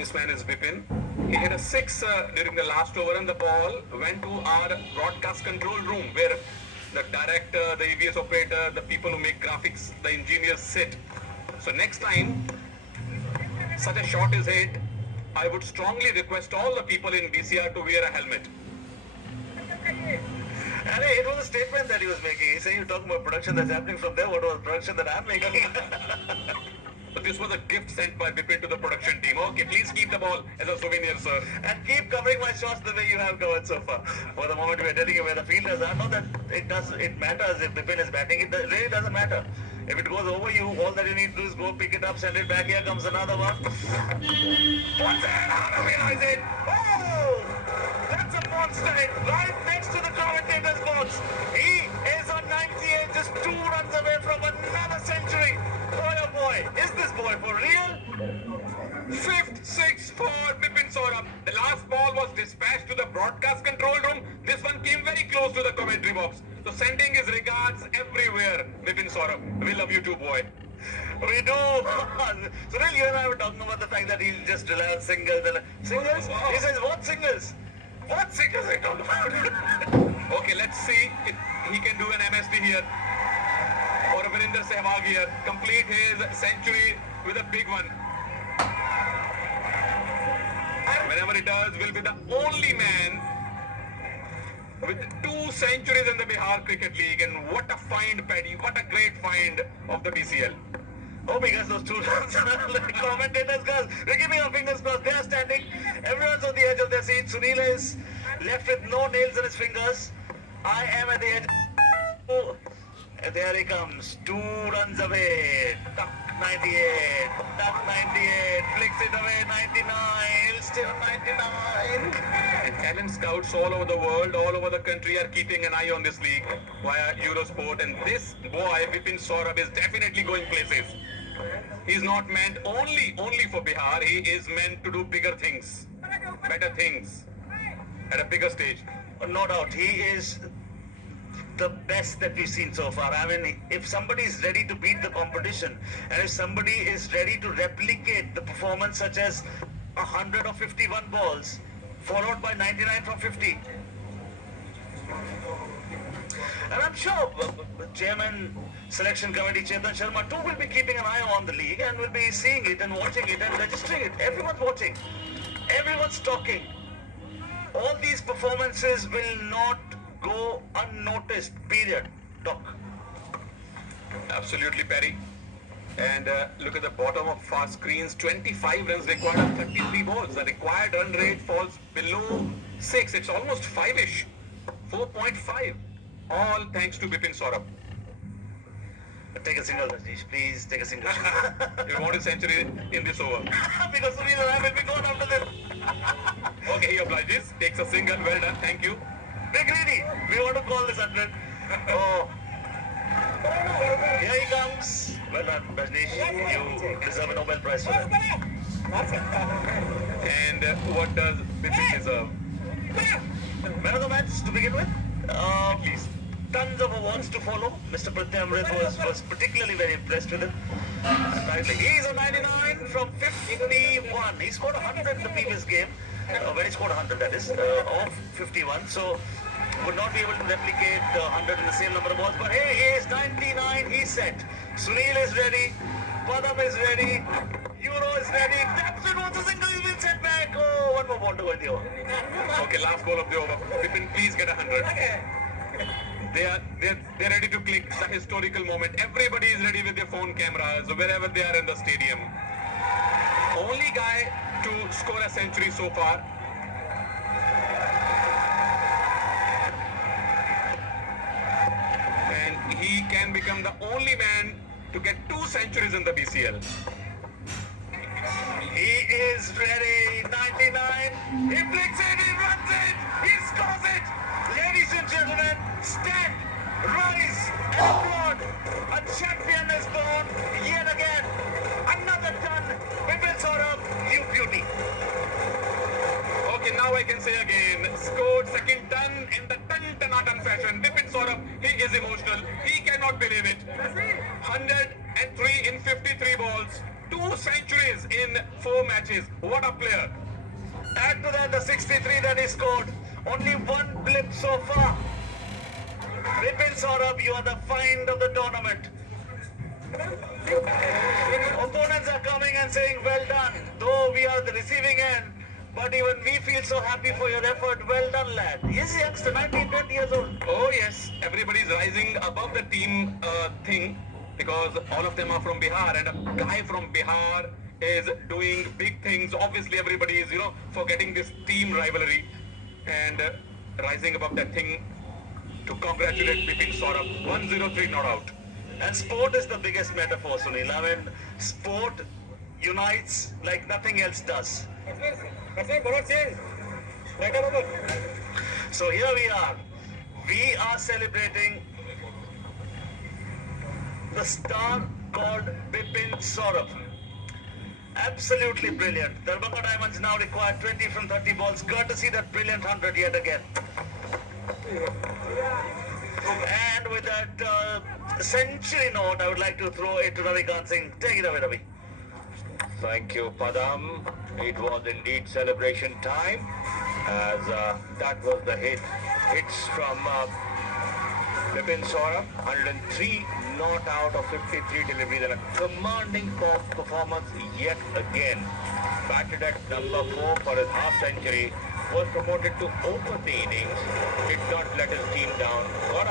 This man is Bipin. He hit a six during the last over and the ball went to our broadcast control room where the director, the AVS operator, the people who make graphics, the engineers sit. So next time such a shot is hit, I would strongly request all the people in BCR to wear a helmet. And it was a statement that he was making. He's saying you're talking about production that's happening from there. What was production that I'm making? But this was a gift sent by Bipin to the production team. Okay, please keep the ball as a souvenir, sir. And keep covering my shots the way you have covered so far. For the moment we're telling you where the fielders are. Not that it matters if Bipin is batting. It really doesn't matter. If it goes over you, all that you need to do is go pick it up, send it back. Here comes another one. What's that? How do I realize it? Oh! That's a monster hit right next to the commentator's box. He is on 98, just 2 runs away from another century. Boy, oh boy, is this boy for real? Fifth six for Bipin Saurabh. The last ball was dispatched to the broadcast control room. This one came very close to the commentary box. So sending his regards everywhere, Bipin Saurabh. We love you too, boy. We do. Sunil, you and I were talking about the fact that he'll just rely on singles. Singles? He says, what singles? What singles are you talking about? Okay, let's see if he can do an MSD here. Or Virender Sehwag here. Complete his century with a big one. Whenever he does, will be the only man with 2 centuries in the Bihar Cricket League. And what a find, Paddy. What a great find of the BCL. Hope he gets those 2 runs. The commentators, guys, we're keeping our fingers crossed. They're standing. Everyone's on the edge of their seat. Sunil is left with no nails in his fingers. I am at the edge. Oh, there he comes. 2 runs away. Tuck 98. Tuck 98. Flicks it away. 99. He'll stay on 99. And talent scouts all over the world, all over the country are keeping an eye on this league via Eurosport. And this boy, Bipin Saurabh, is definitely going places. He's not meant only for Bihar. He is meant to do bigger things, better things at a bigger stage. No doubt. He is the best that we've seen so far. I mean, if somebody is ready to beat the competition, and if somebody is ready to replicate the performance such as 100 or 51 balls, followed by 99 from 50. And I'm sure Chairman Selection Committee Chetan Sharma too will be keeping an eye on the league and will be seeing it and watching it and registering it. Everyone's watching. Everyone's talking. All these performances will not go unnoticed, period. Doc. Absolutely, Perry. And look at the bottom of fast screens. 25 runs required on 33 balls. The required run rate falls below 6. It's almost 5-ish. 4.5. All thanks to Bipin Saurabh. Take a single, Rajneesh. Please take a single. You want a century in this over. Because Sunil and I will be gone after this. Okay, he obliges. Takes a single. Well done. Thank you. Big greedy. We want to call this 100. Oh. Here he comes. Well done, Rajneesh. You deserve a Nobel Prize for that. And what does Bipin deserve? Man of the match to begin with. At least. Tons of awards to follow. Mr. Pratyam Amrit was particularly very impressed with him. He's a 99 from 51. He scored 100 in the previous game. When he scored 100, that is, of 51. So, would not be able to replicate 100 in the same number of balls. But hey, he is 99. He's set. Sunil is ready. Padam is ready. Euro is ready. Taps it once a single. He's been set back. Oh, one more ball to go in the over. Okay, last ball of the over. Bipin, please get 100. They're ready to click the historical moment. Everybody is ready with their phone cameras wherever they are in the stadium. Only guy to score a century so far. And he can become the only man to get 2 centuries in the BCL. He is ready. 99. He flicks it. He runs it. He scores it. Ladies and gentlemen, stand, rise, and applaud. A champion is born yet again. Another ton. Bipin Saurabh, you beauty. Okay, now I can say again, scored second ton in the ton-tanatan fashion. Bipin Saurabh, he is emotional. He cannot believe it. 103 in 53 balls. 2 centuries in 4 matches. What a player. Add to that the 63 that he scored. Only one blip so far. Bipin Saurabh, you are the find of the tournament. Opponents are coming and saying, well done. Though we are the receiving end, but even we feel so happy for your effort. Well done, lad. He's youngster, 19, 20 years old. Oh yes, everybody is rising above the team thing because all of them are from Bihar and a guy from Bihar is doing big things. Obviously everybody is, forgetting this team rivalry and rising above that thing to congratulate Bipin Saurabh. 103 not out. And sport is the biggest metaphor, Sunil. I mean, sport unites like nothing else does. So here we are. We are celebrating the star called Bipin Saurabh. Absolutely brilliant. Darbhanga Diamonds now require 20 from 30 balls, courtesy that brilliant 100 yet again. And with that century note, I would like to throw it to Ravi Kant Singh. Take it away, Ravi. Thank you, Padam. It was indeed celebration time, as that was the hits from Bipin Saurabh. 103 not out of 53 deliveries and a commanding performance yet again. Batted at number 4 for his half century, was promoted to open the innings, did not let his team down, got